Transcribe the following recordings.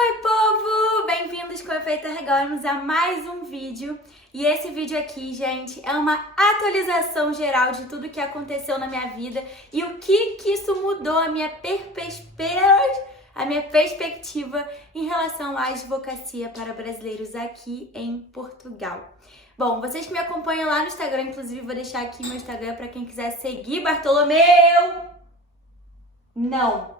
Oi, povo! Bem-vindos com o Efeito Arregamos a mais um vídeo. E esse vídeo aqui, gente, é uma atualização geral de tudo que aconteceu na minha vida e o que isso mudou a minha perspectiva em relação à advocacia para brasileiros aqui em Portugal. Bom, vocês que me acompanham lá no Instagram, inclusive vou deixar aqui meu Instagram para quem quiser seguir. Bartolomeu! Não!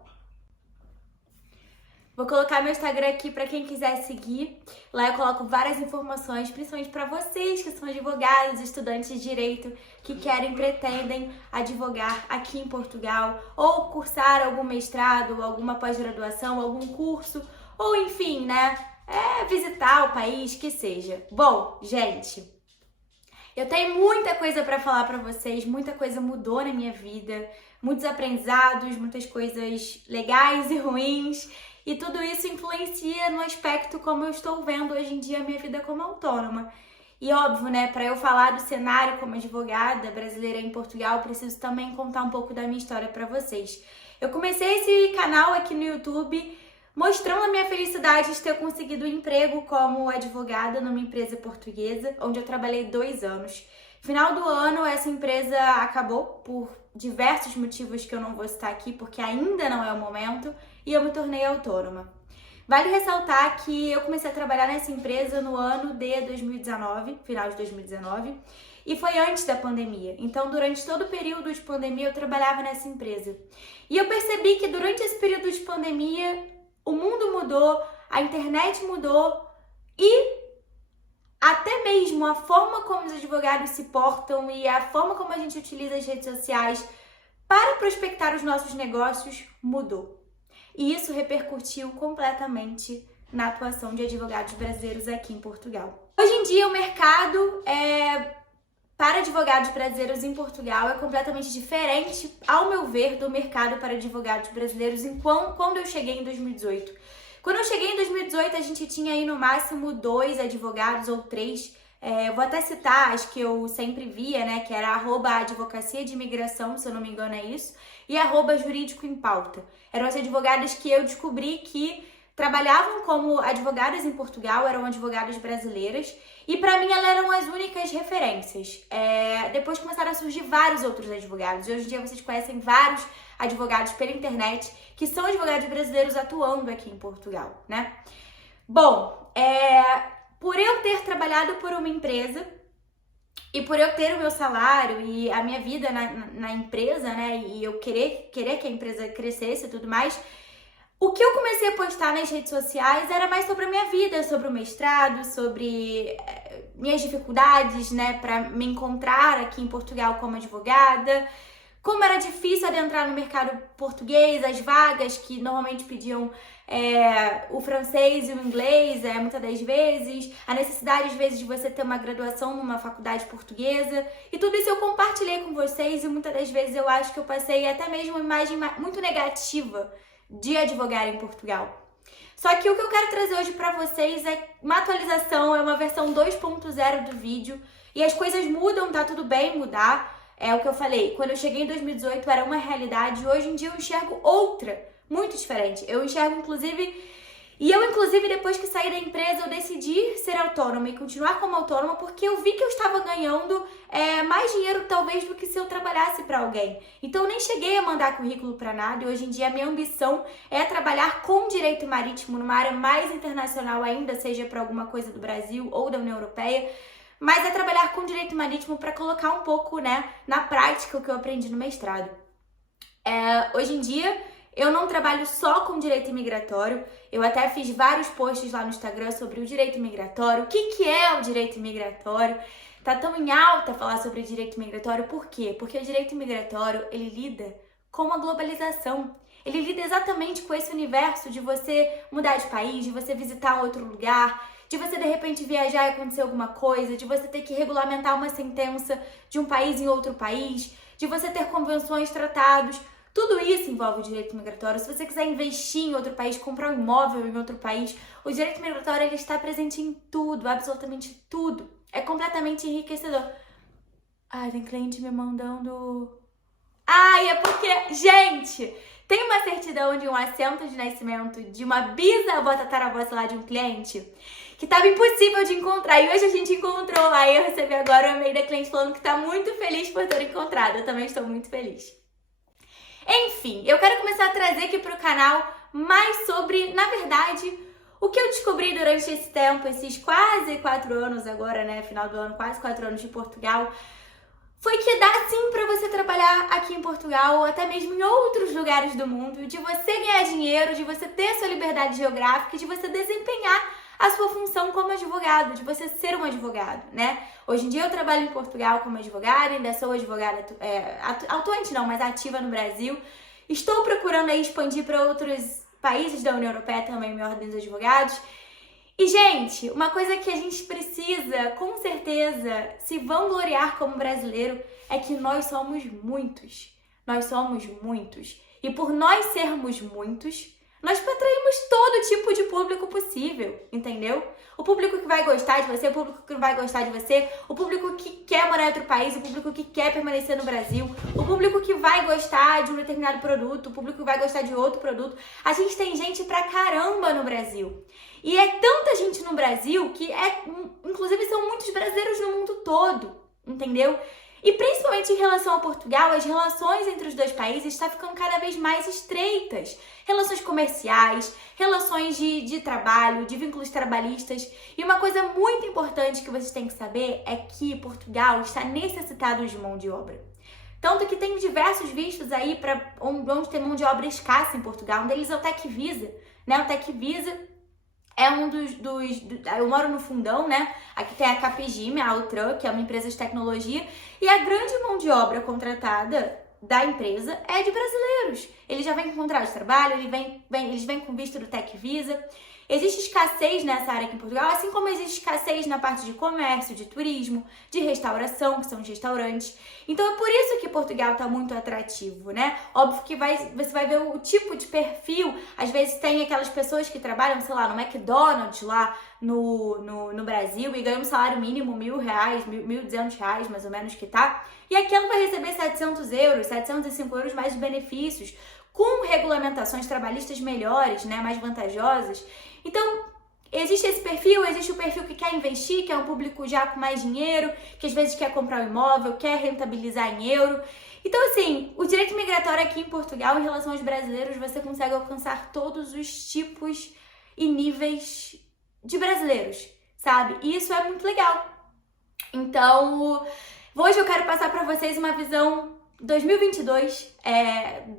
Vou colocar meu Instagram aqui para quem quiser seguir. Lá eu coloco várias informações, principalmente para vocês que são advogados, estudantes de direito, que pretendem advogar aqui em Portugal, ou cursar algum mestrado, alguma pós-graduação, algum curso, ou enfim, né? Visitar o país, que seja. Bom, gente, eu tenho muita coisa para falar para vocês, muita coisa mudou na minha vida, muitos aprendizados, muitas coisas legais e ruins. E tudo isso influencia no aspecto como eu estou vendo hoje em dia a minha vida como autônoma. E óbvio, né, para eu falar do cenário como advogada brasileira em Portugal, preciso também contar um pouco da minha história para vocês. Eu comecei esse canal aqui no YouTube mostrando a minha felicidade de ter conseguido um emprego como advogada numa empresa portuguesa, onde eu trabalhei 2 anos. Final do ano, essa empresa acabou por diversos motivos que eu não vou citar aqui, porque ainda não é o momento, e eu me tornei autônoma. Vale ressaltar que eu comecei a trabalhar nessa empresa no ano de 2019, final de 2019, e foi antes da pandemia. Então, durante todo o período de pandemia, eu trabalhava nessa empresa. E eu percebi que durante esse período de pandemia, o mundo mudou, a internet mudou e até mesmo a forma como os advogados se portam e a forma como a gente utiliza as redes sociais para prospectar os nossos negócios mudou. E isso repercutiu completamente na atuação de advogados brasileiros aqui em Portugal. Hoje em dia, o mercado para advogados brasileiros em Portugal é completamente diferente, ao meu ver, do mercado para advogados brasileiros quando eu cheguei em 2018. Quando eu cheguei em 2018, a gente tinha aí no máximo 2 advogados ou 3. Eu vou até citar as que eu sempre via, né? Que era @advocacia de imigração, se eu não me engano é isso, e @jurídico em pauta. Eram as advogadas que eu descobri que trabalhavam como advogadas em Portugal, eram advogadas brasileiras, e para mim elas eram as únicas referências. Depois começaram a surgir vários outros advogados, e hoje em dia vocês conhecem vários advogados pela internet, que são advogados brasileiros atuando aqui em Portugal, né? Bom, por eu ter trabalhado por uma empresa e por eu ter o meu salário e a minha vida na empresa, né, e eu querer que a empresa crescesse e tudo mais, o que eu comecei a postar nas redes sociais era mais sobre a minha vida, sobre o mestrado, sobre minhas dificuldades, né, para me encontrar aqui em Portugal como advogada, como era difícil adentrar no mercado português, as vagas que normalmente pediam o francês e o inglês, muitas das vezes, a necessidade às vezes de você ter uma graduação numa faculdade portuguesa, e tudo isso eu compartilhei com vocês, e muitas das vezes eu acho que eu passei até mesmo uma imagem muito negativa de advogar em Portugal. Só que o que eu quero trazer hoje pra vocês é uma atualização, é uma versão 2.0 do vídeo, e as coisas mudam, tá tudo bem mudar. É o que eu falei, quando eu cheguei em 2018 era uma realidade, hoje em dia eu enxergo outra, muito diferente. Eu inclusive depois que saí da empresa, eu decidi ser autônoma e continuar como autônoma porque eu vi que eu estava ganhando mais dinheiro talvez do que se eu trabalhasse para alguém. Então eu nem cheguei a mandar currículo para nada, e hoje em dia a minha ambição é trabalhar com direito marítimo numa área mais internacional ainda, seja para alguma coisa do Brasil ou da União Europeia, mas é trabalhar com direito marítimo para colocar um pouco, né, na prática o que eu aprendi no mestrado. Hoje em dia, eu não trabalho só com direito imigratório, eu até fiz vários posts lá no Instagram sobre o direito imigratório, o que é o direito imigratório. Tá tão em alta falar sobre o direito imigratório, por quê? Porque o direito imigratório, ele lida com a globalização. Ele lida exatamente com esse universo de você mudar de país, de você visitar outro lugar, de você de repente viajar e acontecer alguma coisa, de você ter que regulamentar uma sentença de um país em outro país, de você ter convenções, tratados. Tudo isso envolve o direito migratório. Se você quiser investir em outro país, comprar um imóvel em outro país, o direito migratório ele está presente em tudo, absolutamente tudo. É completamente enriquecedor. Ai, tem cliente me mandando Ai, é porque, gente, tem uma certidão de um assento de nascimento de uma bisavó tataravó, sei lá, de um cliente, que tava impossível de encontrar. E hoje a gente encontrou lá e eu recebi agora o e-mail da cliente falando que tá muito feliz por ter encontrado. Eu também estou muito feliz. Enfim, eu quero começar a trazer aqui pro canal mais sobre, na verdade, o que eu descobri durante esse tempo, esses quase 4 anos agora, né, final do ano, quase 4 anos de Portugal, foi que dá sim pra você trabalhar aqui em Portugal ou até mesmo em outros lugares do mundo, de você ganhar dinheiro, de você ter sua liberdade geográfica, de você desempenhar a sua função como advogado, de você ser um advogado, né? Hoje em dia eu trabalho em Portugal como advogada, ainda sou advogada atuante não, mas ativa no Brasil. Estou procurando aí expandir para outros países da União Europeia também, minha ordem dos advogados. E, gente, uma coisa que a gente precisa, com certeza, se vangloriar como brasileiro, é que nós somos muitos. Nós somos muitos. E por nós sermos muitos, nós atraímos todo tipo de público possível, entendeu? O público que vai gostar de você, o público que não vai gostar de você, o público que quer morar em outro país, o público que quer permanecer no Brasil, o público que vai gostar de um determinado produto, o público que vai gostar de outro produto. A gente tem gente pra caramba no Brasil. E é tanta gente no Brasil que inclusive são muitos brasileiros no mundo todo, entendeu? E principalmente em relação a Portugal, as relações entre os dois países estão ficando cada vez mais estreitas. Relações comerciais, relações de trabalho, de vínculos trabalhistas. E uma coisa muito importante que vocês têm que saber é que Portugal está necessitado de mão de obra. Tanto que tem diversos vistos aí para onde tem mão de obra escassa em Portugal. Um deles é o TecVisa, né? O TecVisa é um eu moro no Fundão, né? Aqui tem a Capgemini, a Altran, que é uma empresa de tecnologia, e a grande mão de obra contratada da empresa é de brasileiros. Eles já vêm com contrato de trabalho, eles vêm com visto do TecVisa. Existe escassez nessa área aqui em Portugal, assim como existe escassez na parte de comércio, de turismo, de restauração, que são os restaurantes. Então é por isso que Portugal está muito atrativo, né? Óbvio que você vai ver o tipo de perfil. Às vezes tem aquelas pessoas que trabalham, sei lá, no McDonald's lá no Brasil e ganham um salário mínimo R$1.000, R$1.200 mais ou menos que tá. E aqui ela vai receber 700 euros, 705 euros mais de benefícios, com regulamentações trabalhistas melhores, né, mais vantajosas. Então, existe esse perfil, existe o perfil que quer investir, que é um público já com mais dinheiro, que às vezes quer comprar um imóvel, quer rentabilizar em euro. Então, assim, o direito migratório aqui em Portugal, em relação aos brasileiros, você consegue alcançar todos os tipos e níveis de brasileiros, sabe? E isso é muito legal. Então, hoje eu quero passar para vocês uma visão 2022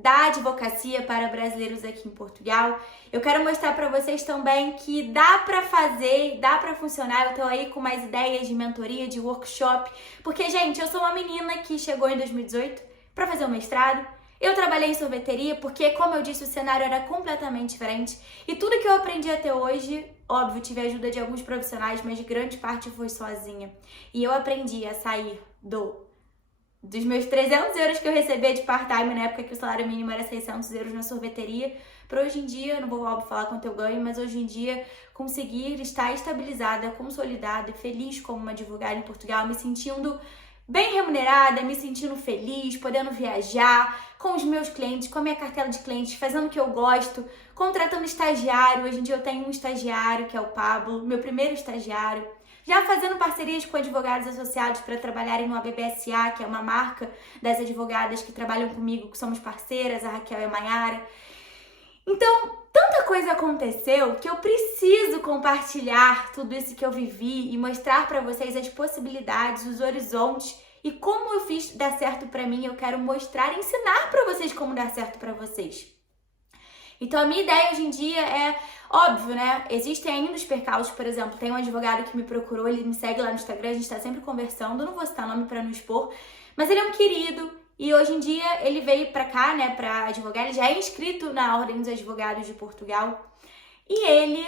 da advocacia para brasileiros aqui em Portugal. Eu quero mostrar para vocês também que dá para fazer, dá para funcionar. Eu tô aí com mais ideias de mentoria, de workshop, porque, gente, eu sou uma menina que chegou em 2018 para fazer o mestrado. Eu trabalhei em sorveteria porque, como eu disse, o cenário era completamente diferente. E tudo que eu aprendi até hoje, óbvio, tive a ajuda de alguns profissionais, mas de grande parte foi sozinha. E eu aprendi a sair dos meus 300 euros que eu recebia de part-time na época que o salário mínimo era 600 euros na sorveteria, para hoje em dia, não vou óbvio falar quanto eu ganho, mas hoje em dia conseguir estar estabilizada, consolidada e feliz como uma advogada em Portugal, me sentindo bem remunerada, me sentindo feliz, podendo viajar com os meus clientes, com a minha cartela de clientes, fazendo o que eu gosto, contratando estagiário. Hoje em dia eu tenho um estagiário, que é o Pablo, meu primeiro estagiário. Já fazendo parcerias com advogados associados para trabalharem no ABBSA, que é uma marca das advogadas que trabalham comigo, que somos parceiras, a Raquel e a Mayara. Então, tanta coisa aconteceu que eu preciso compartilhar tudo isso que eu vivi e mostrar para vocês as possibilidades, os horizontes e como eu fiz dar certo para mim. Eu quero mostrar e ensinar para vocês como dar certo para vocês. Então, a minha ideia hoje em dia é, óbvio, né? Existem ainda os percalços, por exemplo, tem um advogado que me procurou, ele me segue lá no Instagram, a gente tá sempre conversando, eu não vou citar nome pra não expor, mas ele é um querido e hoje em dia ele veio pra cá, né, pra advogar, ele já é inscrito na Ordem dos Advogados de Portugal e ele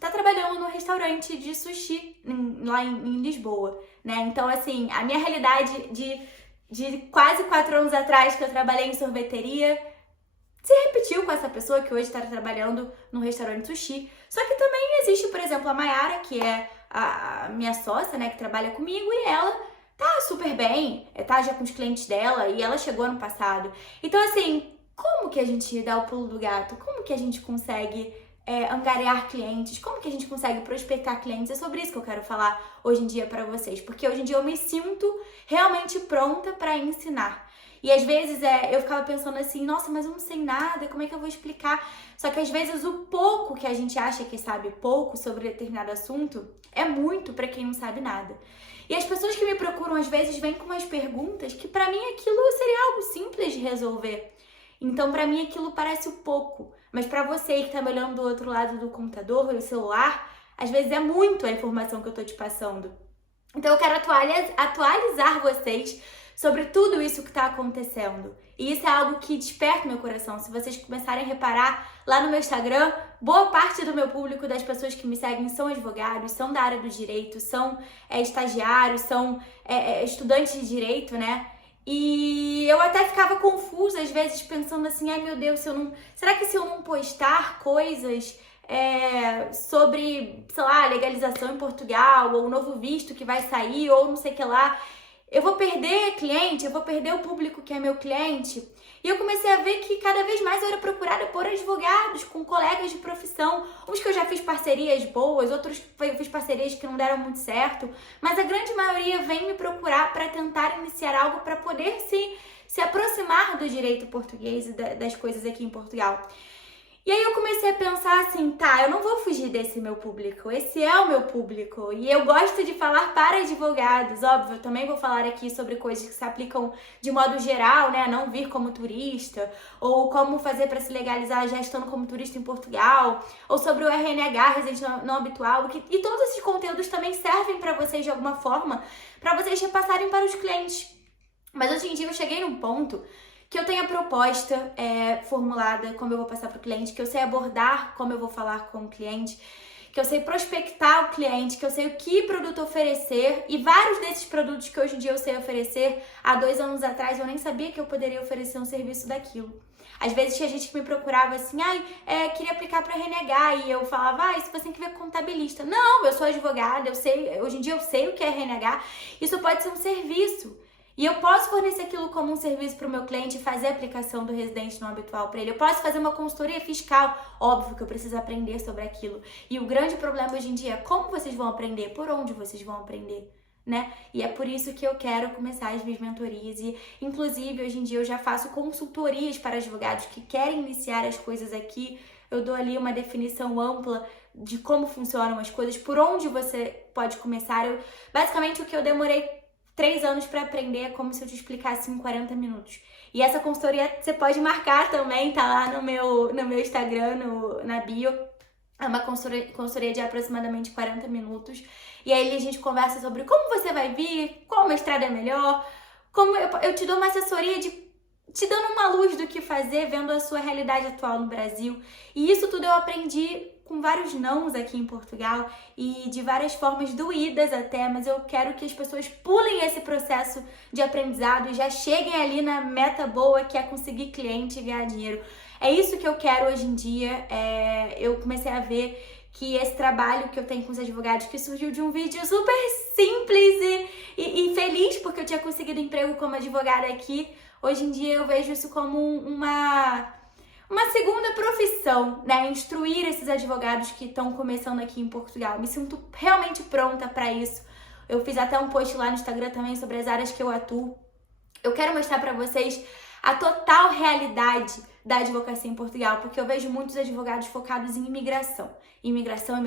tá trabalhando num restaurante de sushi lá em Lisboa, né? Então, assim, a minha realidade de quase 4 anos atrás que eu trabalhei em sorveteria se repetiu com essa pessoa que hoje está trabalhando num restaurante sushi. Só que também existe, por exemplo, a Mayara, que é a minha sócia, né, que trabalha comigo, e ela tá super bem, tá já com os clientes dela e ela chegou ano passado. Então, assim, como que a gente dá o pulo do gato? Como que a gente consegue angariar clientes? Como que a gente consegue prospectar clientes? É sobre isso que eu quero falar hoje em dia para vocês, porque hoje em dia eu me sinto realmente pronta para ensinar. E às vezes eu ficava pensando assim, nossa, mas eu não sei nada, como é que eu vou explicar? Só que às vezes o pouco que a gente acha que sabe pouco sobre determinado assunto é muito para quem não sabe nada. E as pessoas que me procuram às vezes vêm com umas perguntas que para mim aquilo seria algo simples de resolver. Então para mim aquilo parece o pouco, mas para você que tá me olhando do outro lado do computador ou do celular, às vezes é muito a informação que eu tô te passando. Então eu quero atualizar vocês sobre tudo isso que está acontecendo. E isso é algo que desperta meu coração. Se vocês começarem a reparar lá no meu Instagram, boa parte do meu público, das pessoas que me seguem, são advogados, são da área do direito, são estagiários, são estudantes de direito, né? E eu até ficava confusa às vezes pensando assim, ai meu Deus, será que se eu não postar coisas sobre, sei lá, legalização em Portugal, ou o novo visto que vai sair, ou não sei o que lá, eu vou perder cliente, eu vou perder o público que é meu cliente? E eu comecei a ver que cada vez mais eu era procurada por advogados, com colegas de profissão, uns que eu já fiz parcerias boas, outros que eu fiz parcerias que não deram muito certo, mas a grande maioria vem me procurar para tentar iniciar algo para poder se aproximar do direito português e das coisas aqui em Portugal. E aí eu comecei a pensar assim, tá, eu não vou fugir desse meu público, esse é o meu público e eu gosto de falar para advogados, óbvio, eu também vou falar aqui sobre coisas que se aplicam de modo geral, né, não vir como turista, ou como fazer para se legalizar já estando como turista em Portugal, ou sobre o RNH, residente não habitual, e todos esses conteúdos também servem para vocês de alguma forma, para vocês repassarem para os clientes. Mas hoje em dia eu cheguei num ponto que eu tenho a proposta formulada, como eu vou passar para o cliente, que eu sei abordar como eu vou falar com o cliente, que eu sei prospectar o cliente, que eu sei o que produto oferecer, e vários desses produtos que hoje em dia eu sei oferecer, há 2 anos atrás eu nem sabia que eu poderia oferecer um serviço daquilo. Às vezes tinha gente que me procurava assim, queria aplicar para RNH, e eu falava, isso você tem que ver com contabilista. Não, eu sou advogada, hoje em dia eu sei o que é RNH, isso pode ser um serviço. E eu posso fornecer aquilo como um serviço para o meu cliente e fazer a aplicação do residente não habitual para ele. Eu posso fazer uma consultoria fiscal. Óbvio que eu preciso aprender sobre aquilo. E o grande problema hoje em dia é como vocês vão aprender, por onde vocês vão aprender, né? E é por isso que eu quero começar as minhas mentorias. E, inclusive, hoje em dia eu já faço consultorias para advogados que querem iniciar as coisas aqui. Eu dou ali uma definição ampla de como funcionam as coisas, por onde você pode começar. Basicamente, o que eu demorei 3 anos para aprender é como se eu te explicasse em 40 minutos. E essa consultoria você pode marcar também, tá lá no meu Instagram, na bio. É uma consultoria de aproximadamente 40 minutos. E aí a gente conversa sobre como você vai vir, qual mestrado é melhor, como eu te dou uma assessoria te dando uma luz do que fazer, vendo a sua realidade atual no Brasil. E isso tudo eu aprendi com vários nãos aqui em Portugal e de várias formas doídas até, mas eu quero que as pessoas pulem esse processo de aprendizado e já cheguem ali na meta boa, que é conseguir cliente e ganhar dinheiro. É isso que eu quero hoje em dia. Eu comecei a ver que esse trabalho que eu tenho com os advogados, que surgiu de um vídeo super simples e feliz porque eu tinha conseguido emprego como advogada aqui, hoje em dia eu vejo isso como uma segunda profissão, né? Instruir esses advogados que estão começando aqui em Portugal. Me sinto realmente pronta para isso. Eu fiz até um post lá no Instagram também sobre as áreas que eu atuo. Eu quero mostrar para vocês a total realidade da advocacia em Portugal, porque eu vejo muitos advogados focados em imigração. Imigração,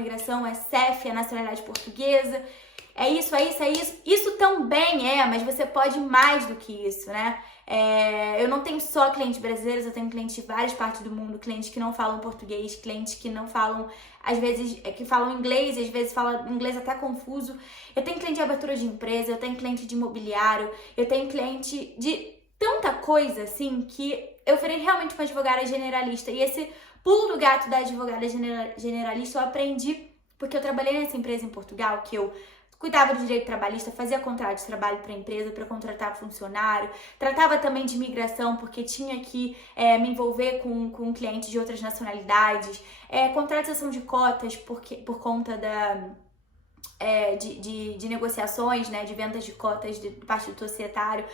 é CEF, é nacionalidade portuguesa, é isso. Isso também mas você pode mais do que isso, né? Eu não tenho só clientes brasileiros, eu tenho clientes de várias partes do mundo, clientes que não falam português, clientes que não falam, às vezes, que falam inglês, às vezes falam inglês até confuso. Eu tenho cliente de abertura de empresa, eu tenho cliente de imobiliário, eu tenho cliente de tanta coisa, assim, que eu virei realmente uma advogada generalista. E esse pulo do gato da advogada generalista eu aprendi porque eu trabalhei nessa empresa em Portugal, que eu cuidava do direito trabalhista, fazia contrato de trabalho para a empresa, para contratar funcionário, tratava também de imigração, porque tinha que me envolver com clientes de outras nacionalidades, contratação de cotas por conta de negociações, né, de vendas de cotas de parte do societário.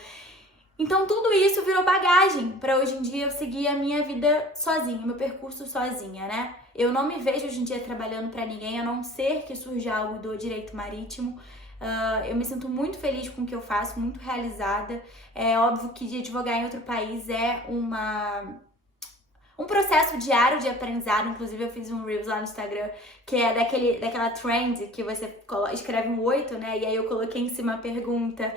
Então tudo isso virou bagagem para hoje em dia eu seguir a minha vida sozinha, meu percurso sozinha, né? Eu não me vejo hoje em dia trabalhando para ninguém, a não ser que surja algo do direito marítimo. Eu me sinto muito feliz com o que eu faço, muito realizada. É óbvio que de advogar em outro país é um processo diário de aprendizado. Inclusive eu fiz um Reels lá no Instagram que é daquela trend que você escreve um 8, né? E aí eu coloquei em cima a pergunta,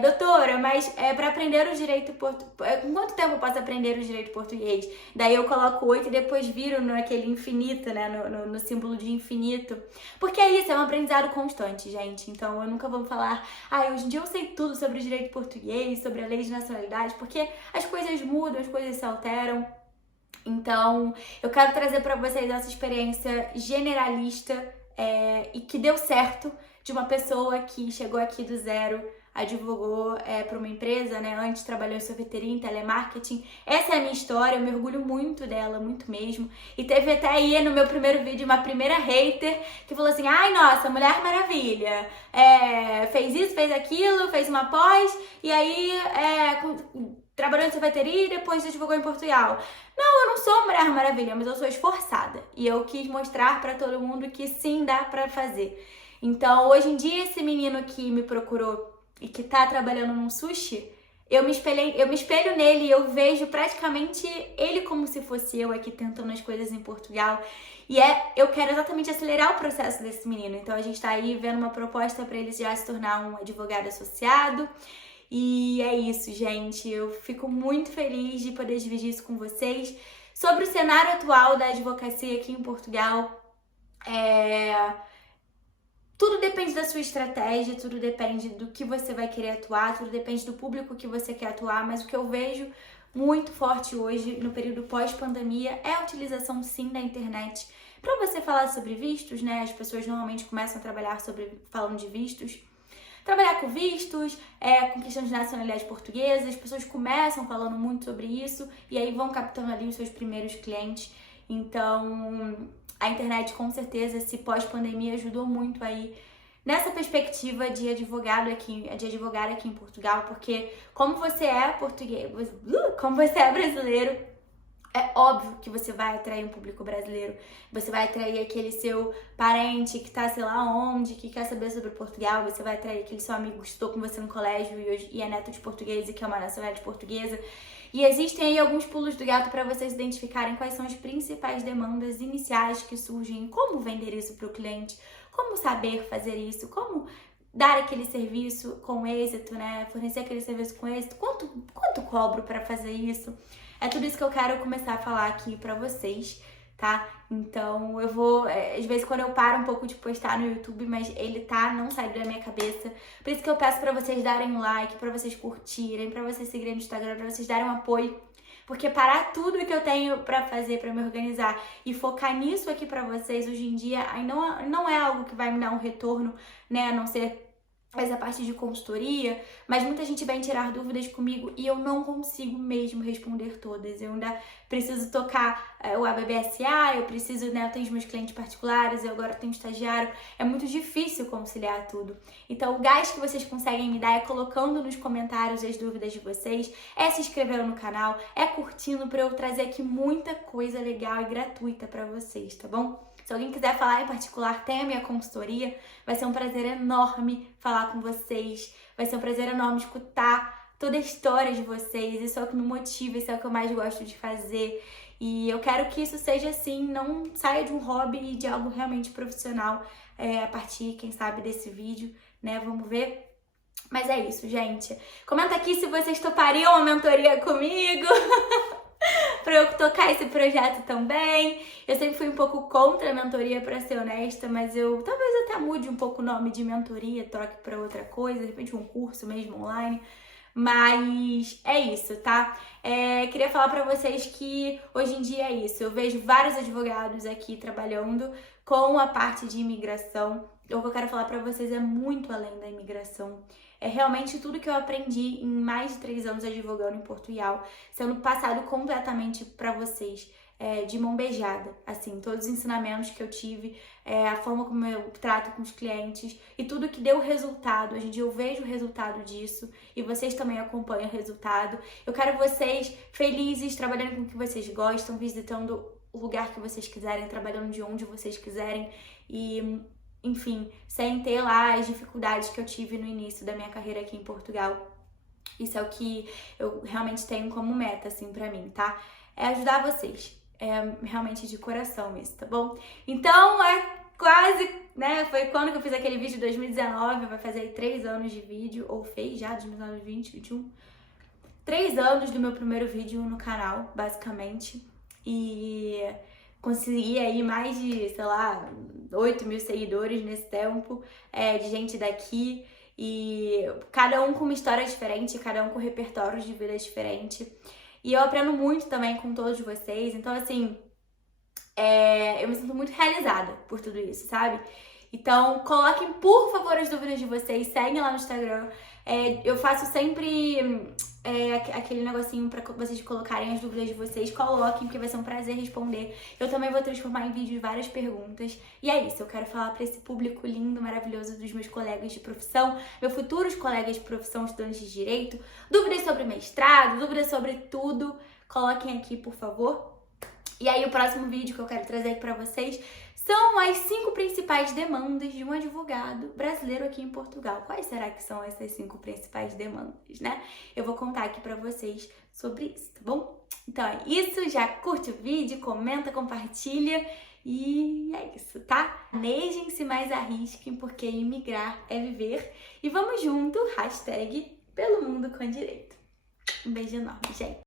doutora, mas para aprender o direito português, com quanto tempo eu posso aprender o direito português? Daí eu coloco 8 e depois viro naquele infinito, né? No símbolo de infinito. Porque é isso, é um aprendizado constante, gente. Então eu nunca vou falar, hoje em dia eu sei tudo sobre o direito português, sobre a lei de nacionalidade, porque as coisas mudam, as coisas se alteram. Então, eu quero trazer para vocês essa experiência generalista e que deu certo de uma pessoa que chegou aqui do zero, advogou para uma empresa, né? Antes trabalhou em sorveteria, em telemarketing. Essa é a minha história, eu me orgulho muito dela, muito mesmo. E teve até aí no meu primeiro vídeo uma primeira hater que falou assim, ai nossa, Mulher Maravilha, fez isso, fez aquilo, fez uma pós, e aí trabalhou em sorveteria e depois advogou em Portugal. Não, eu não sou Mulher Maravilha, mas eu sou esforçada. E eu quis mostrar pra todo mundo que sim, dá pra fazer. Então, hoje em dia, esse menino que me procurou e que tá trabalhando num sushi, eu me espelho nele e eu vejo praticamente ele como se fosse eu aqui tentando as coisas em Portugal. E eu quero exatamente acelerar o processo desse menino. Então, a gente tá aí vendo uma proposta pra ele já se tornar um advogado associado. E é isso, gente. Eu fico muito feliz de poder dividir isso com vocês. Sobre o cenário atual da advocacia aqui em Portugal, tudo depende da sua estratégia, tudo depende do que você vai querer atuar, tudo depende do público que você quer atuar, mas o que eu vejo muito forte hoje, no período pós-pandemia, é a utilização, sim, da internet para você falar sobre vistos, né? As pessoas normalmente começam a trabalhar falando de vistos. Trabalhar com vistos, com questão de nacionalidade portuguesa, as pessoas começam falando muito sobre isso e aí vão captando ali os seus primeiros clientes. Então, a internet com certeza, esse pós-pandemia, ajudou muito aí nessa perspectiva de advogar aqui em Portugal, porque como você é português, como você é brasileiro, é óbvio que você vai atrair um público brasileiro, você vai atrair aquele seu parente que tá sei lá onde, que quer saber sobre Portugal, você vai atrair aquele seu amigo que estudou com você no colégio e é neto de português e que é uma nacionalidade portuguesa. E existem aí alguns pulos do gato para vocês identificarem quais são as principais demandas iniciais que surgem, como vender isso para o cliente, como saber fazer isso, como dar aquele serviço com êxito, né? Fornecer aquele serviço com êxito, quanto cobro para fazer isso? É tudo isso que eu quero começar a falar aqui pra vocês, tá? Então eu vou, às vezes quando eu paro um pouco de postar no YouTube, mas ele não sai da minha cabeça. Por isso que eu peço pra vocês darem um like, pra vocês curtirem, pra vocês seguirem no Instagram, pra vocês darem um apoio. Porque parar tudo que eu tenho pra fazer, pra me organizar e focar nisso aqui pra vocês hoje em dia, aí não é algo que vai me dar um retorno, né? A não ser essa parte de consultoria, mas muita gente vem tirar dúvidas comigo e eu não consigo mesmo responder todas. Eu ainda preciso tocar o ABBSA, eu preciso, né, eu tenho os meus clientes particulares, eu agora tenho estagiário, é muito difícil conciliar tudo. Então o gás que vocês conseguem me dar é colocando nos comentários as dúvidas de vocês, é se inscrevendo no canal, é curtindo pra eu trazer aqui muita coisa legal e gratuita pra vocês, tá bom? Se alguém quiser falar em particular, tem a minha consultoria. Vai ser um prazer enorme falar com vocês. Vai ser um prazer enorme escutar toda a história de vocês. Isso é o que me motiva, isso é o que eu mais gosto de fazer. E eu quero que isso seja assim, não saia de um hobby e de algo realmente profissional a partir, quem sabe, desse vídeo, né? Vamos ver. Mas é isso, gente. Comenta aqui se vocês topariam uma mentoria comigo. Pra eu tocar esse projeto também. Eu sempre fui um pouco contra a mentoria, pra ser honesta, mas eu talvez até mude um pouco o nome de mentoria, troque pra outra coisa, de repente um curso mesmo online. Mas é isso, tá? Queria falar pra vocês que hoje em dia é isso. Eu vejo vários advogados aqui trabalhando com a parte de imigração. O que eu quero falar pra vocês é muito além da imigração. É realmente tudo que eu aprendi em mais de 3 anos advogando em Portugal, sendo passado completamente pra vocês. de mão beijada, assim, todos os ensinamentos que eu tive, a forma como eu trato com os clientes e tudo que deu resultado. Hoje em dia eu vejo o resultado disso e vocês também acompanham o resultado. Eu quero vocês felizes, trabalhando com o que vocês gostam, visitando o lugar que vocês quiserem, trabalhando de onde vocês quiserem e, enfim, sem ter lá as dificuldades que eu tive no início da minha carreira aqui em Portugal. Isso é o que eu realmente tenho como meta, assim, pra mim, tá? É ajudar vocês. É realmente de coração isso, tá bom? Então, quase, né? Foi quando que eu fiz aquele vídeo de 2019, vai fazer aí 3 anos de vídeo, ou fez já, 2019, 2020, 2021. 3 anos do meu primeiro vídeo no canal, basicamente. E consegui aí mais de, sei lá, 8 mil seguidores nesse tempo, de gente daqui. E cada um com uma história diferente, cada um com repertórios de vida diferente. E eu aprendo muito também com todos vocês. Então, assim, eu me sinto muito realizada por tudo isso, sabe? Então, coloquem, por favor, as dúvidas de vocês. Seguem lá no Instagram. Eu faço sempre aquele negocinho pra vocês colocarem as dúvidas de vocês. Coloquem, porque vai ser um prazer responder. Eu também vou transformar em vídeos várias perguntas. E é isso, eu quero falar pra esse público lindo, maravilhoso dos meus colegas de profissão, meus futuros colegas de profissão, estudantes de direito. Dúvidas sobre mestrado, dúvidas sobre tudo. Coloquem aqui, por favor. E aí, o próximo vídeo que eu quero trazer aqui pra vocês são as 5 principais demandas de um advogado brasileiro aqui em Portugal. Quais será que são essas 5 principais demandas, né? Eu vou contar aqui pra vocês sobre isso, tá bom? Então é isso, já curte o vídeo, comenta, compartilha e é isso, tá? Planejem-se, mais arrisquem, porque imigrar é viver. E vamos junto, hashtag pelo mundo com direito. Um beijo enorme, gente!